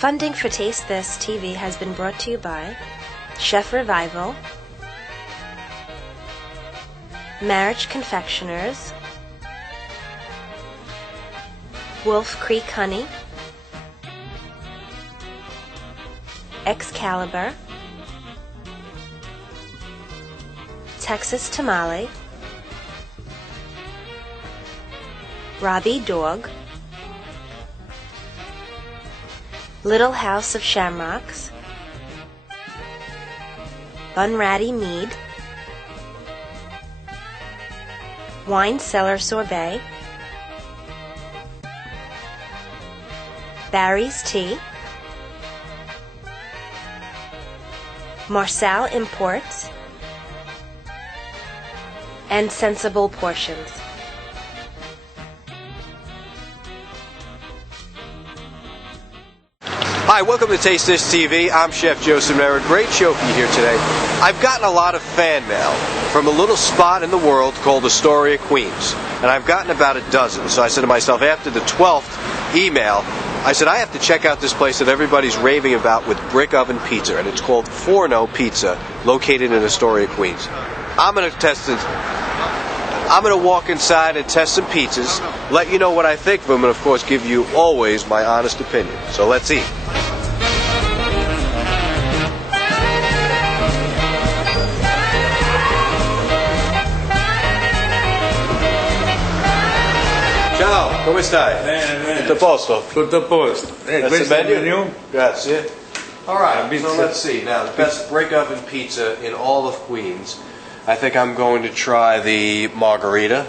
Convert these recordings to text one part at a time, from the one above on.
Funding for Taste This TV has been brought to you by Chef Revival, Marriage Confectioners, Wolf Creek Honey, Excalibur, Texas Tamale, Robbie Dog, Little House of Shamrocks, Bunratty Mead, Wine Cellar Sorbet, Barry's Tea, Marcel Imports, and Sensible Portions. Hi, welcome to Taste This TV. I'm Chef Joe Ciminera. Great show for you here today. I've gotten a lot of fan mail from a little spot in the world called Astoria, Queens. And I've gotten about a dozen. So I said to myself, after the 12th email, I said, I have to check out this place that everybody's raving about with brick oven pizza. And it's called Forno Pizza, located in Astoria, Queens. I'm going to test it. I'm going to walk inside and test some pizzas, let you know what I think of them, and of course give you always my honest opinion. So let's eat. Ciao, come stai? Bene. Tutto a posto? Tutto a posto. That's the menu? Grazie. All right, Pizza. so let's see. Now, the best brick oven pizza in all of Queens. I think I'm going to try the margarita.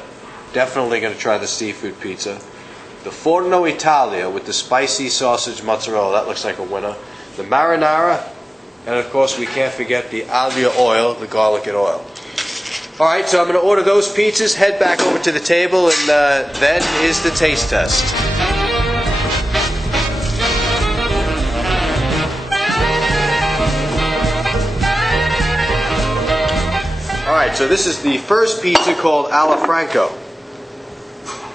Definitely going to try the seafood pizza. The Forno Italia with the spicy sausage mozzarella. That looks like a winner. The marinara. And of course, we can't forget the aglio oil, the garlic and oil. All right, so I'm going to order those pizzas, head back over to the table, and then is the taste test. Alright, so this is the first pizza called Alla Franco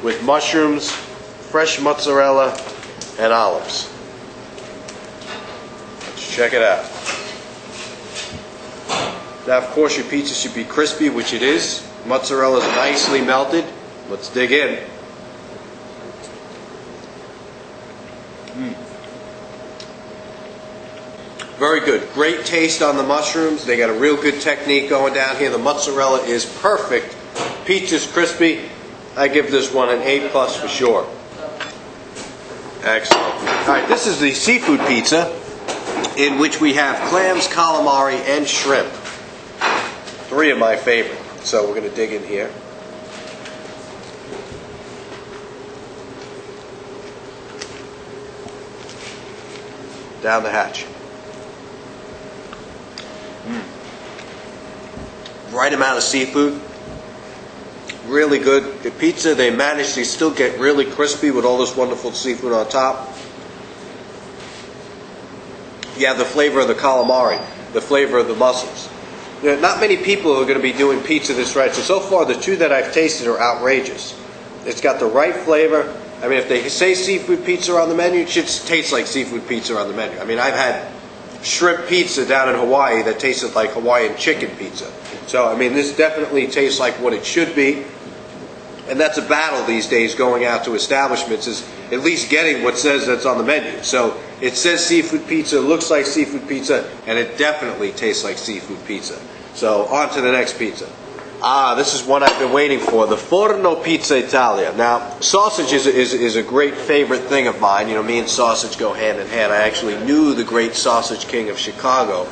with mushrooms, fresh mozzarella, and olives. Let's check it out. Now, of course, your pizza should be crispy, which it is. Mozzarella is nicely melted. Let's dig in. Very good. Great taste on the mushrooms. They got a real good technique going down here. The mozzarella is perfect. Pizza's crispy. I give this one an A+ for sure. Excellent. All right, this is the seafood pizza in which we have clams, calamari, and shrimp. Three of my favorite. So we're going to dig in here. Down the hatch. Right amount of seafood. Really good. The pizza, they managed to still get really crispy with all this wonderful seafood on top. You have the flavor of the calamari, the flavor of the mussels. Not many people are going to be doing pizza this right. So far, the two that I've tasted are outrageous. It's got the right flavor. I mean, if they say seafood pizza on the menu, it should taste like seafood pizza on the menu. I mean, I've had shrimp pizza down in Hawaii that tasted like Hawaiian chicken pizza. So, I mean, this definitely tastes like what it should be. And that's a battle these days going out to establishments, is at least getting what says that's on the menu. So, it says seafood pizza, looks like seafood pizza, and it definitely tastes like seafood pizza. So, on to the next pizza. This is one I've been waiting for, the Forno Pizza Italia. Now, sausage is a great favorite thing of mine. You know, me and sausage go hand in hand. I actually knew the great sausage king of Chicago,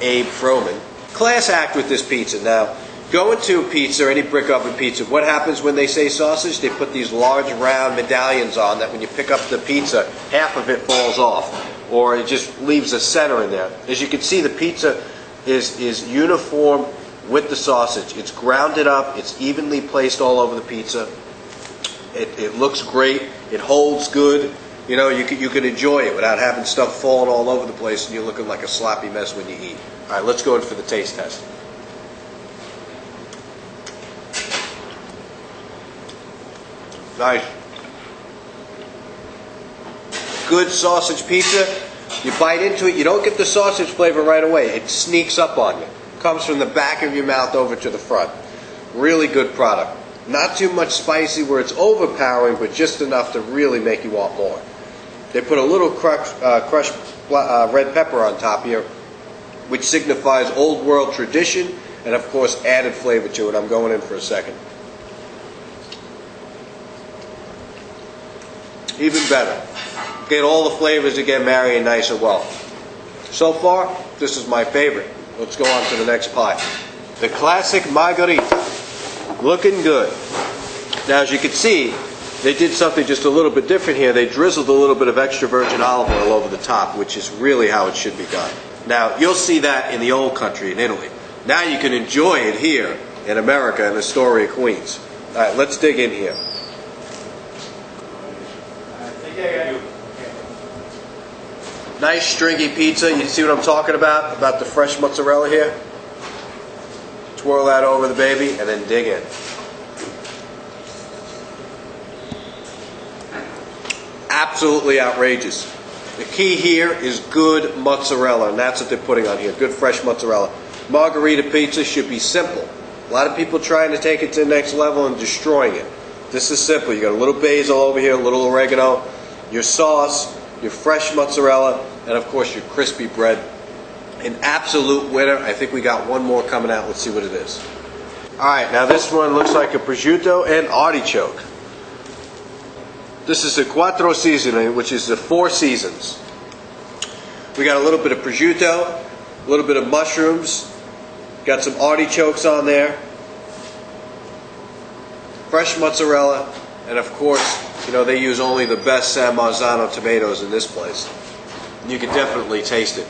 Abe Froman. Class act with this pizza. Now, go into a pizza, any brick oven pizza, what happens when they say sausage? They put these large round medallions on that when you pick up the pizza, half of it falls off, or it just leaves a center in there. As you can see, the pizza is uniform with the sausage. It's grounded up, it's evenly placed all over the pizza. It looks great, it holds good. You know, you can enjoy it without having stuff falling all over the place and you're looking like a sloppy mess when you eat. All right, let's go in for the taste test. Nice. Good sausage pizza. You bite into it, you don't get the sausage flavor right away. It sneaks up on you. Comes from the back of your mouth over to the front. Really good product. Not too much spicy where it's overpowering, but just enough to really make you want more. They put a little crushed red pepper on top here, which signifies old world tradition and of course added flavor to it. I'm going in for a second. Even better. Get all the flavors again marrying nice and well. So far, this is my favorite. Let's go on to the next pie. The classic margarita. Looking good. Now as you can see, they did something just a little bit different here. They drizzled a little bit of extra virgin olive oil over the top, which is really how it should be done. Now, you'll see that in the old country, in Italy. Now you can enjoy it here in America in Astoria, Queens. All right, let's dig in here. Nice stringy pizza. You see what I'm talking about? About the fresh mozzarella here? Twirl that over the baby and then dig in. Absolutely outrageous. The key here is good mozzarella, and that's what they're putting on here. Good fresh mozzarella. Margarita pizza should be simple. A lot of people trying to take it to the next level and destroying it. This is simple. You got a little basil over here, a little oregano, your sauce, your fresh mozzarella, and of course your crispy bread. An absolute winner. I think we got one more coming out. Let's see what it is. Alright, now this one looks like a prosciutto and artichoke. This is the quattro seasoning, which is the 4 seasons. We got a little bit of prosciutto, a little bit of mushrooms, got some artichokes on there, fresh mozzarella, and of course, you know, they use only the best San Marzano tomatoes in this place. You can definitely taste it.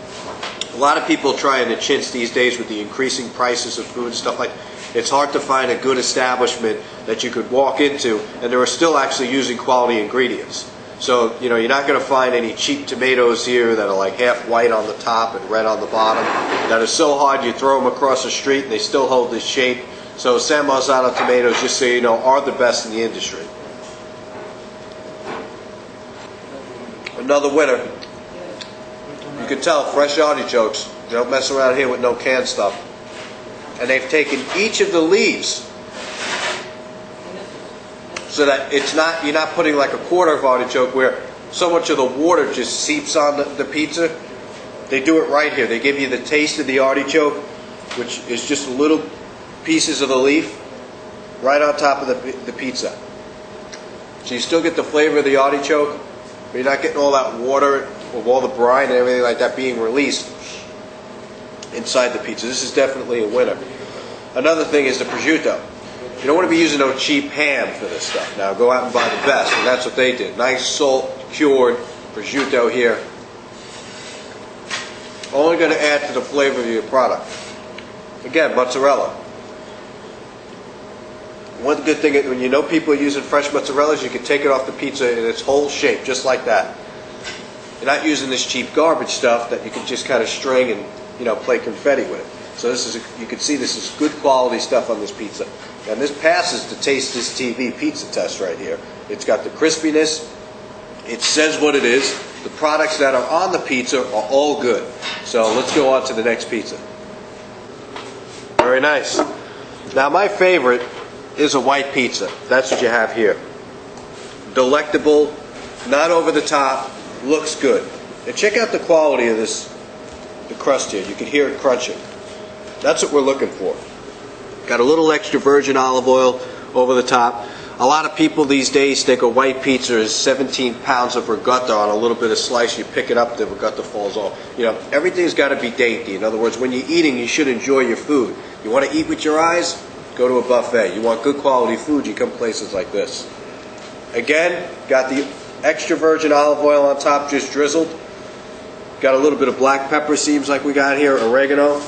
A lot of people trying to chintz these days with the increasing prices of food and stuff like that. It's hard to find a good establishment that you could walk into, and they are still actually using quality ingredients. So, you know, you're not going to find any cheap tomatoes here that are like half white on the top and red on the bottom, that are so hard you throw them across the street and they still hold this shape. So San Marzano tomatoes, just so you know, are the best in the industry. Another winner. You can tell, fresh artichokes. They don't mess around here with no canned stuff. And they've taken each of the leaves so that it's not, you're not putting like a quarter of artichoke where so much of the water just seeps on the pizza. They do it right here. They give you the taste of the artichoke, which is just little pieces of the leaf right on top of the pizza. So you still get the flavor of the artichoke, but you're not getting all that water with all the brine and everything like that being released inside the pizza. This is definitely a winner. Another thing is the prosciutto. You don't want to be using no cheap ham for this stuff. Now go out and buy the best, and that's what they did. Nice salt cured prosciutto here. Only going to add to the flavor of your product. Again, mozzarella. One good thing, when you know people are using fresh mozzarella, is you can take it off the pizza in its whole shape, just like that. You're not using this cheap garbage stuff that you can just kind of string and, you know, play confetti with it. So this is, you can see this is good quality stuff on this pizza. And this passes the Taste This TV pizza test right here. It's got the crispiness. It says what it is. The products that are on the pizza are all good. So let's go on to the next pizza. Very nice. Now my favorite is a white pizza. That's what you have here. Delectable, not over the top, looks good. And check out the quality of this, the crust here. You can hear it crunching. That's what we're looking for. Got a little extra virgin olive oil over the top. A lot of people these days think a white pizza is 17 pounds of ricotta on a little bit of slice. You pick it up, the ricotta falls off. You know, everything's got to be dainty. In other words, when you're eating, you should enjoy your food. You want to eat with your eyes? Go to a buffet. You want good quality food? You come places like this. Again, got the extra virgin olive oil on top, just drizzled. Got a little bit of black pepper, seems like we got here, oregano.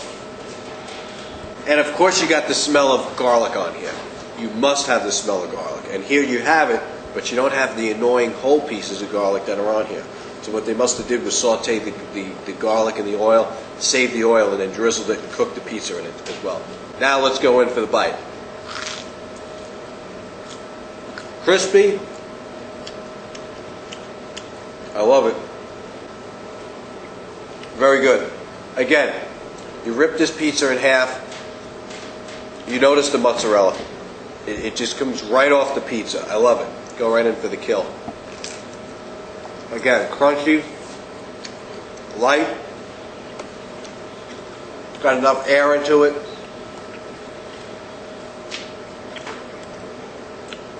And of course you got the smell of garlic on here. You must have the smell of garlic. And here you have it, but you don't have the annoying whole pieces of garlic that are on here. So what they must have did was saute the garlic in the oil, save the oil, and then drizzled it and cooked the pizza in it as well. Now let's go in for the bite. Crispy. I love it. Very good. Again, you rip this pizza in half. You notice the mozzarella. It just comes right off the pizza. I love it. Go right in for the kill. Again, crunchy, light, got enough air into it.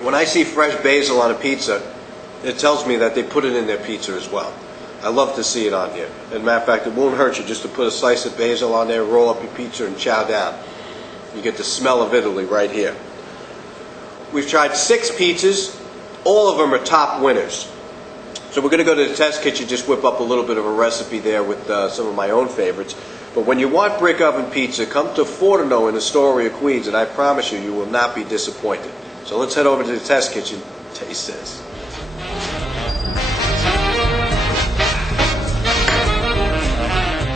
When I see fresh basil on a pizza, it tells me that they put it in their pizza as well. I love to see it on here. As a matter of fact, it won't hurt you just to put a slice of basil on there, roll up your pizza, and chow down. You get the smell of Italy right here. We've tried 6 pizzas. All of them are top winners. So we're going to go to the test kitchen, just whip up a little bit of a recipe there with some of my own favorites. But when you want brick oven pizza, come to Fortino in Astoria, Queens, and I promise you, you will not be disappointed. So let's head over to the test kitchen. Taste this.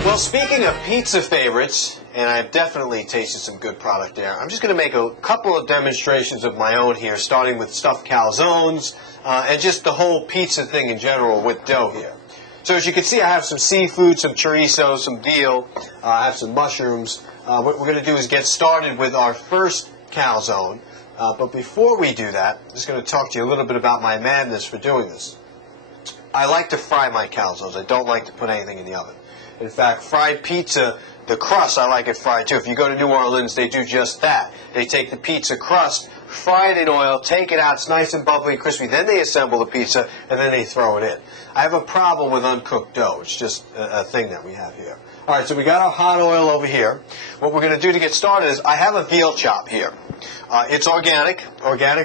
Well, speaking of pizza favorites, and I've definitely tasted some good product there, I'm just going to make a couple of demonstrations of my own here, starting with stuffed calzones, and just the whole pizza thing in general with dough here. So as you can see, I have some seafood, some chorizo, some veal, I have some mushrooms. What we're going to do is get started with our first calzone. But before we do that, I'm just going to talk to you a little bit about my madness for doing this. I like to fry my calzones. I don't like to put anything in the oven. In fact, fried pizza, the crust, I like it fried too. If you go to New Orleans, they do just that. They take the pizza crust, fry it in oil, take it out, it's nice and bubbly and crispy. Then they assemble the pizza, and then they throw it in. I have a problem with uncooked dough. It's just a thing that we have here. All right, so we got our hot oil over here. What we're going to do to get started is I have a veal chop here. It's organic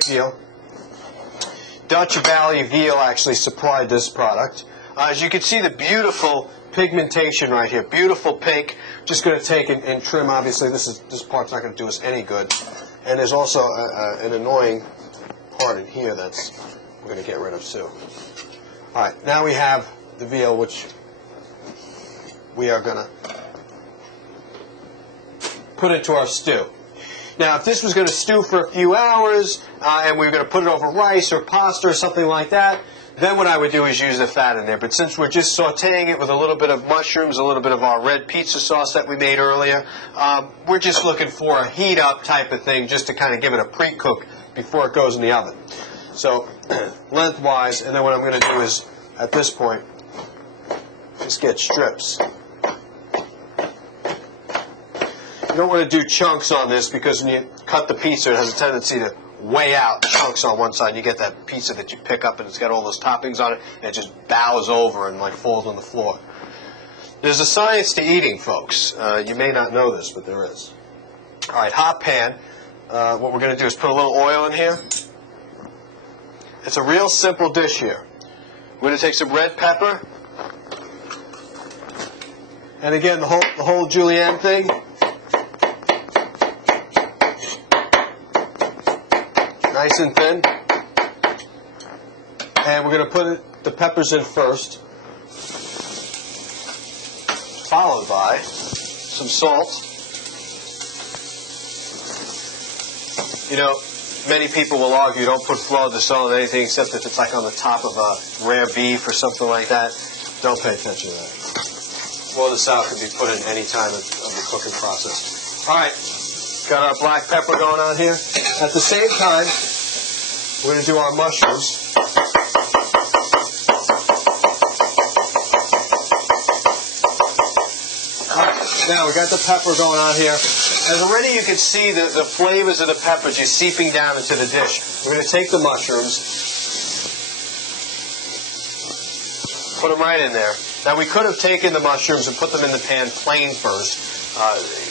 veal. Dutch Valley Veal actually supplied this product. As you can see, the beautiful pigmentation right here, beautiful pink. Just going to take and trim. Obviously, this part's not going to do us any good. And there's also an annoying part in here that's we're going to get rid of too. All right, now we have the veal, which we are going to put into our stew. Now, if this was going to stew for a few hours, and we were going to put it over rice or pasta or something like that, then what I would do is use the fat in there. But since we're just sautéing it with a little bit of mushrooms, a little bit of our red pizza sauce that we made earlier, we're just looking for a heat-up type of thing just to kind of give it a pre-cook before it goes in the oven. So, lengthwise, and then what I'm going to do is, at this point, just get strips. You don't want to do chunks on this because when you cut the pizza, it has a tendency to weigh out chunks on one side. You get that pizza that you pick up and it's got all those toppings on it, and it just bows over and like falls on the floor. There's a science to eating, folks. You may not know this, but there is. All right, hot pan. What we're going to do is put a little oil in here. It's a real simple dish here. We're going to take some red pepper. And again, the whole julienne thing. Nice and thin. And we're going to put the peppers in first, followed by some salt. You know, many people will argue don't put flour to salt on anything except if it's like on the top of a rare beef or something like that. Don't pay attention to that. Flour to salt can be put in any time of the cooking process. All right. Got our black pepper going on here. At the same time, we're going to do our mushrooms. Right, now we got the pepper going on here. And already you can see the flavors of the peppers just seeping down into the dish. We're going to take the mushrooms, put them right in there. Now we could have taken the mushrooms and put them in the pan plain first.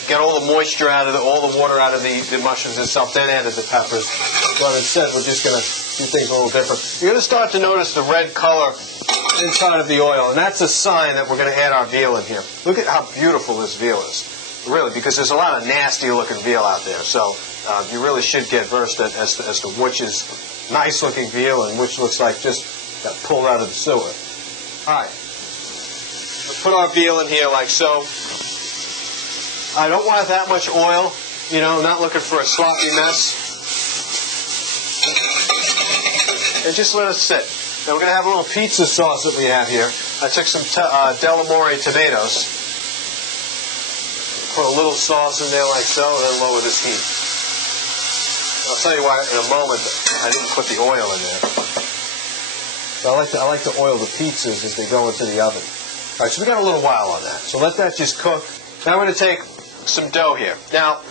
Get all the moisture out of all the water out of the mushrooms itself, then added the peppers. But instead, we're just going to do things a little different. You're going to start to notice the red color inside of the oil, and that's a sign that we're going to add our veal in here. Look at how beautiful this veal is, really, because there's a lot of nasty-looking veal out there. So you really should get versed as to which is nice-looking veal and which looks like just got pulled out of the sewer. All right. We'll put our veal in here like so. I don't want that much oil, you know, not looking for a sloppy mess. And just let it sit. Now we're going to have a little pizza sauce that we have here. I took some Delamore tomatoes, put a little sauce in there like so, and then lower this heat. I'll tell you why in a moment I didn't put the oil in there. So I like to oil the pizzas as they go into the oven. All right, so we got a little while on that. So let that just cook. Now we're going to take some dough here. Now,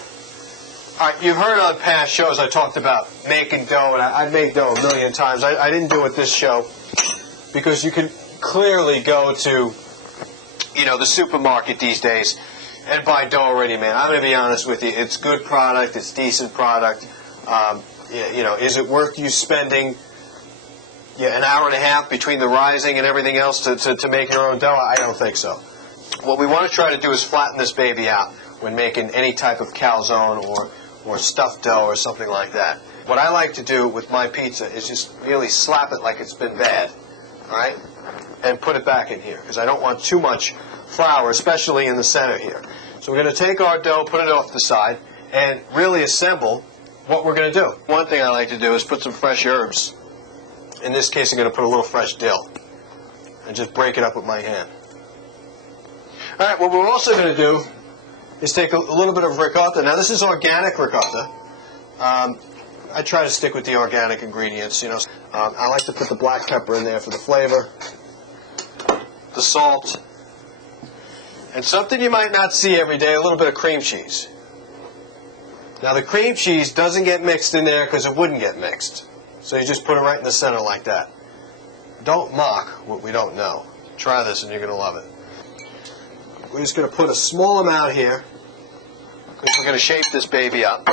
all right, you've heard on past shows I talked about making dough, and I've made dough a million times. I didn't do it this show because you can clearly go to, the supermarket these days and buy dough already, man. I'm going to be honest with you. It's good product. It's decent product. Is it worth you spending an hour and a half between the rising and everything else to make your own dough? I don't think so. What we want to try to do is flatten this baby out when making any type of calzone or stuffed dough or something like that. What I like to do with my pizza is just really slap it like it's been bad, all right, and put it back in here because I don't want too much flour, especially in the center here. So we're going to take our dough, put it off the side, and really assemble what we're going to do. One thing I like to do is put some fresh herbs. In this case, I'm going to put a little fresh dill and just break it up with my hand. All right, what we're also going to do is take a little bit of ricotta. Now, this is organic ricotta. I try to stick with the organic ingredients, I like to put the black pepper in there for the flavor, the salt, and something you might not see every day, a little bit of cream cheese. Now, the cream cheese doesn't get mixed in there because it wouldn't get mixed. So you just put it right in the center like that. Don't mock what we don't know. Try this and you're going to love it. We're just going to put a small amount here because we're going to shape this baby up.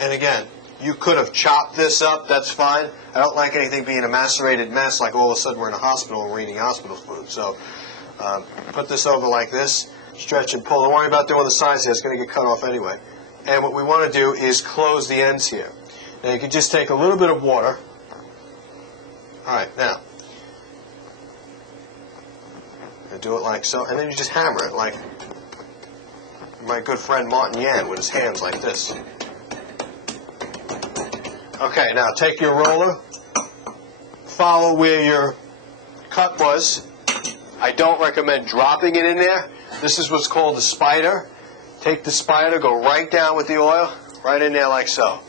And again, you could have chopped this up. That's fine. I don't like anything being a macerated mess like all of a sudden we're in a hospital and we're eating hospital food. So put this over like this. Stretch and pull. Don't worry about doing the sides here. It's going to get cut off anyway. And what we want to do is close the ends here. Now you can just take a little bit of water. All right, now. You do it like so, and then you just hammer it like my good friend Martin Yan with his hands like this. Okay, now take your roller. Follow where your cut was. I don't recommend dropping it in there. This is what's called a spider. Take the spider, go right down with the oil, right in there like so.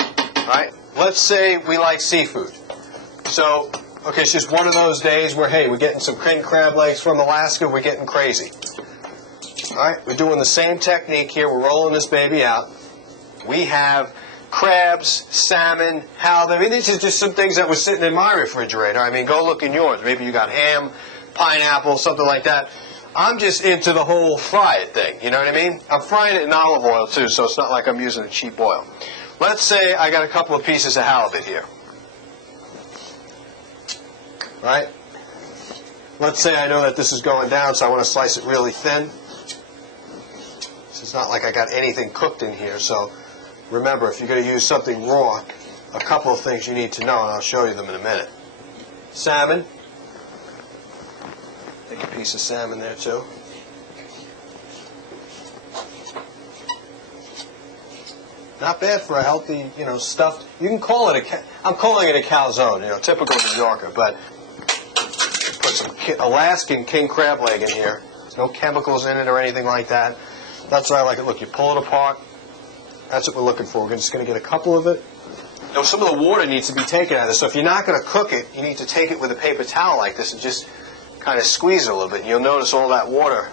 All right? Let's say we like seafood. So, okay, it's just one of those days where, hey, we're getting some king crab legs from Alaska, we're getting crazy. All right? We're doing the same technique here. We're rolling this baby out. We have crabs, salmon, halibut. I mean, these are just some things that were sitting in my refrigerator. I mean, go look in yours. Maybe you got ham, pineapple, something like that. I'm just into the whole fry it thing, you know what I mean? I'm frying it in olive oil too, so it's not like I'm using a cheap oil. Let's say I got a couple of pieces of halibut here. Right? Let's say I know that this is going down, so I want to slice it really thin. So it's not like I got anything cooked in here, so remember, if you're going to use something raw, a couple of things you need to know, and I'll show you them in a minute. Salmon. Take a piece of salmon there too. Not bad for a healthy, stuffed. You can call it I'm calling it a calzone, typical New Yorker. But put some Alaskan king crab leg in here. There's no chemicals in it or anything like that. That's why I like it. Look, you pull it apart. That's what we're looking for. We're just going to get a couple of it. Now, some of the water needs to be taken out of this. So if you're not going to cook it, you need to take it with a paper towel like this and just kind of squeeze it a little bit, and you'll notice all that water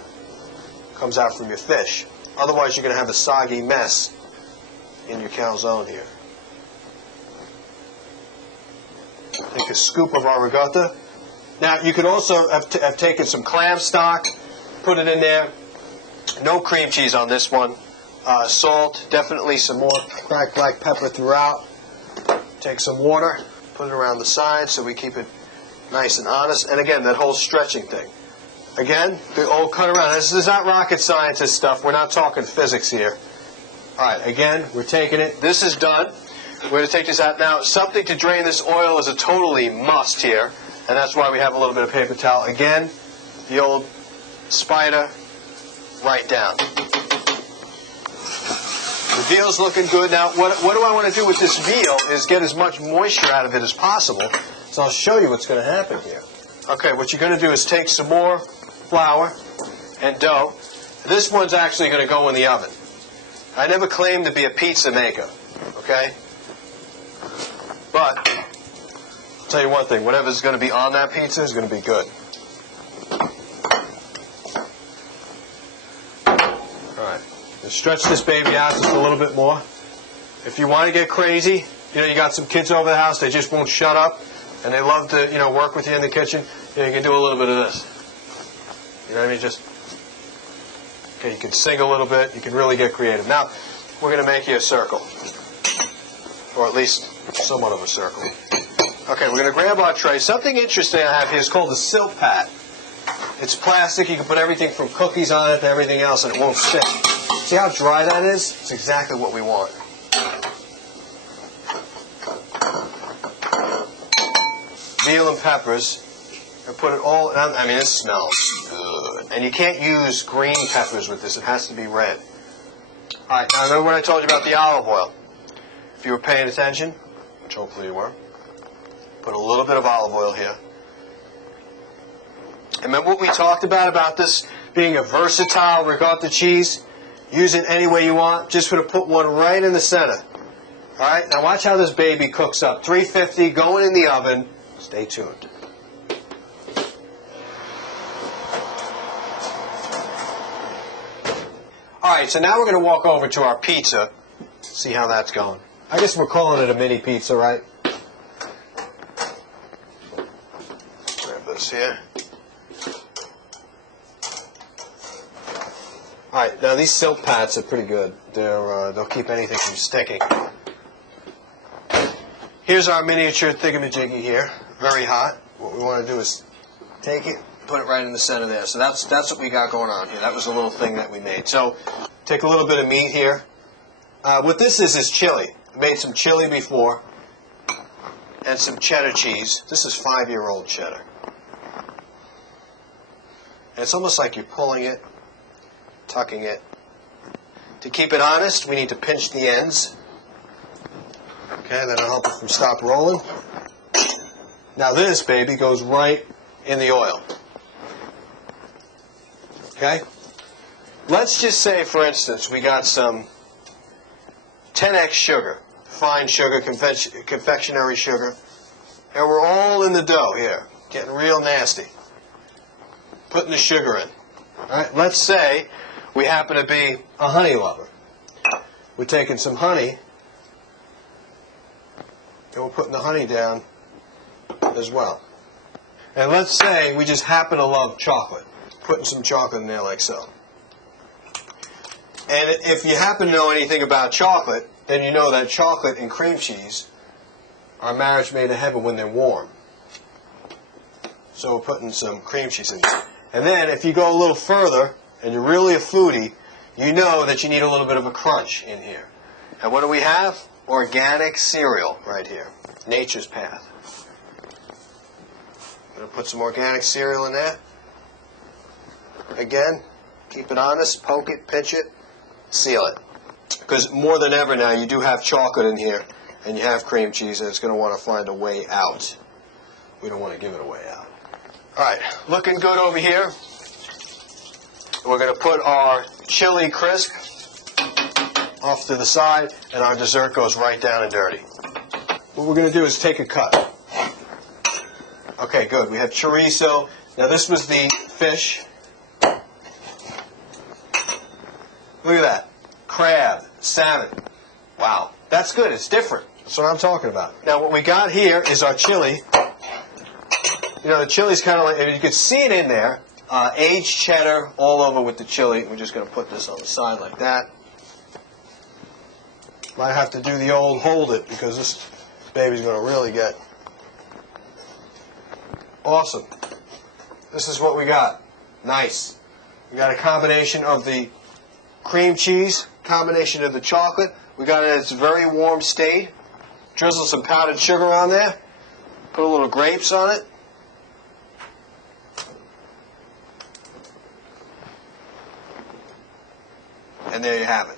comes out from your fish. Otherwise, you're going to have a soggy mess in your calzone here. Take a scoop of our ricotta. Now, you could also have taken some clam stock, put it in there. No cream cheese on this one. Salt, definitely some more cracked black pepper throughout. Take some water, put it around the sides so we keep it nice and honest. And again, that whole stretching thing. Again, the old cut around. This is not rocket scientist stuff. We're not talking physics here. All right, again, we're taking it. This is done. We're going to take this out now. Something to drain this oil is a totally must here, and that's why we have a little bit of paper towel. Again, the old spider right down. We're veal's looking good. Now, what do I want to do with this veal is get as much moisture out of it as possible. So I'll show you what's going to happen here. Okay, what you're going to do is take some more flour and dough. This one's actually going to go in the oven. I never claimed to be a pizza maker, okay? But I'll tell you one thing, whatever's going to be on that pizza is going to be good. All right, let's stretch this baby out just a little bit more. If you want to get crazy, you know, you got some kids over the house, they just won't shut up, and they love to, you know, work with you in the kitchen, you know, you can do a little bit of this. You know what I mean? Just, okay, you can sing a little bit, you can really get creative. Now, we're going to make you a circle, or at least somewhat of a circle. Okay, we're going to grab our tray. Something interesting I have here is called a silk pad. It's plastic. You can put everything from cookies on it to everything else, and it won't stick. See how dry that is? It's exactly what we want. Veal and peppers. And put it all, I mean, this smells good. And you can't use green peppers with this. It has to be red. All right, now remember when I told you about the olive oil? If you were paying attention, which hopefully you were, put a little bit of olive oil here. And remember what we talked about this being a versatile ricotta cheese? Use it any way you want. Just going to put one right in the center. All right, now watch how this baby cooks up. 350, going in the oven. Stay tuned. All right, so now we're going to walk over to our pizza, see how that's going. I guess we're calling it a mini pizza, right? Grab this here. All right, now these silk pads are pretty good. They'll keep anything from sticking. Here's our miniature thingamajiggy here, very hot. What we want to do is take it, put it right in the center there. So that's what we got going on here. That was a little thing that we made. So take a little bit of meat here. What this is chili. I made some chili before and some cheddar cheese. This is 5-year-old cheddar. And it's almost like you're pulling it, tucking it. To keep it honest, we need to pinch the ends. Okay, that'll help it from stop rolling. Now this baby goes right in the oil. Okay? Let's just say, for instance, we got some 10x sugar, fine sugar, confectionery sugar, and we're all in the dough here, getting real nasty. Putting the sugar in. All right? Let's say we happen to be a honey lover. We're taking some honey, and we're putting the honey down as well. And let's say we just happen to love chocolate. Putting some chocolate in there like so. And if you happen to know anything about chocolate, then you know that chocolate and cream cheese are a marriage made in heaven when they're warm. So we're putting some cream cheese in there. And then if you go a little further, and you're really a foodie, you know that you need a little bit of a crunch in here. And what do we have? Organic cereal right here. Nature's Path. I'm going to put some organic cereal in there. Again, keep it honest, poke it, pinch it, seal it. Because more than ever now, you do have chocolate in here, and you have cream cheese, and it's going to want to find a way out. We don't want to give it a way out. All right, looking good over here. We're going to put our chili crisp off to the side, and our dessert goes right down and dirty. What we're going to do is take a cut. Okay, good. We have chorizo. Now this was the fish. Look at that. Crab, salmon. Wow. That's good. It's different. That's what I'm talking about. Now what we got here is our chili. You know, the chili's kind of like, you can see it in there. Aged cheddar all over with the chili. We're just going to put this on the side like that. Might have to do the old hold it because this baby's going to really get awesome. This is what we got. Nice. We got a combination of the cream cheese, combination of the chocolate. We got it in its very warm state. Drizzle some powdered sugar on there. Put a little grapes on it. And there you have it.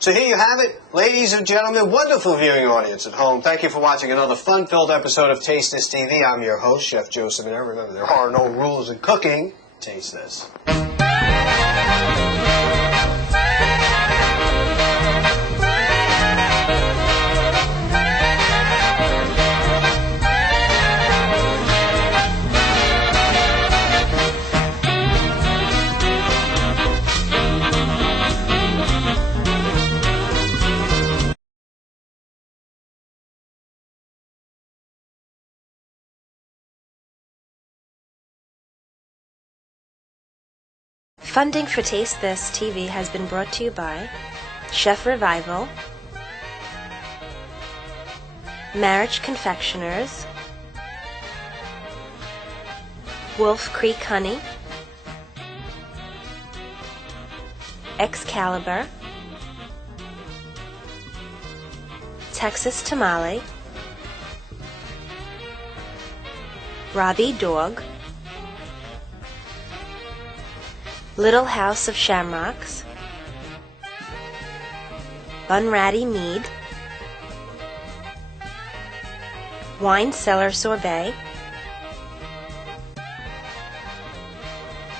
So here you have it, ladies and gentlemen, wonderful viewing audience at home. Thank you for watching another fun-filled episode of Taste This TV. I'm your host, Chef Joe Ciminera. Remember, there are no rules in cooking. Taste this. Funding for Taste This TV has been brought to you by Chef Revival, Marriage Confectioners, Wolf Creek Honey, Excalibur, Texas Tamale, Robbie Dog, Little House of Shamrocks, Bunratty Mead, Wine Cellar Sorbet,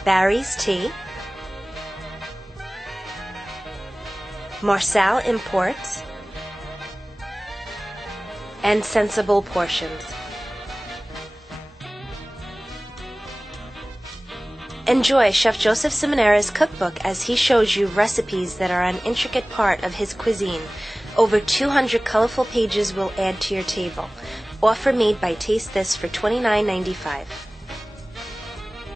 Barry's Tea, Marcel Imports, and Sensible Portions. Enjoy Chef Joseph Ciminera's cookbook as he shows you recipes that are an intricate part of his cuisine. Over 200 colorful pages will add to your table. Offer made by Taste This for $29.95.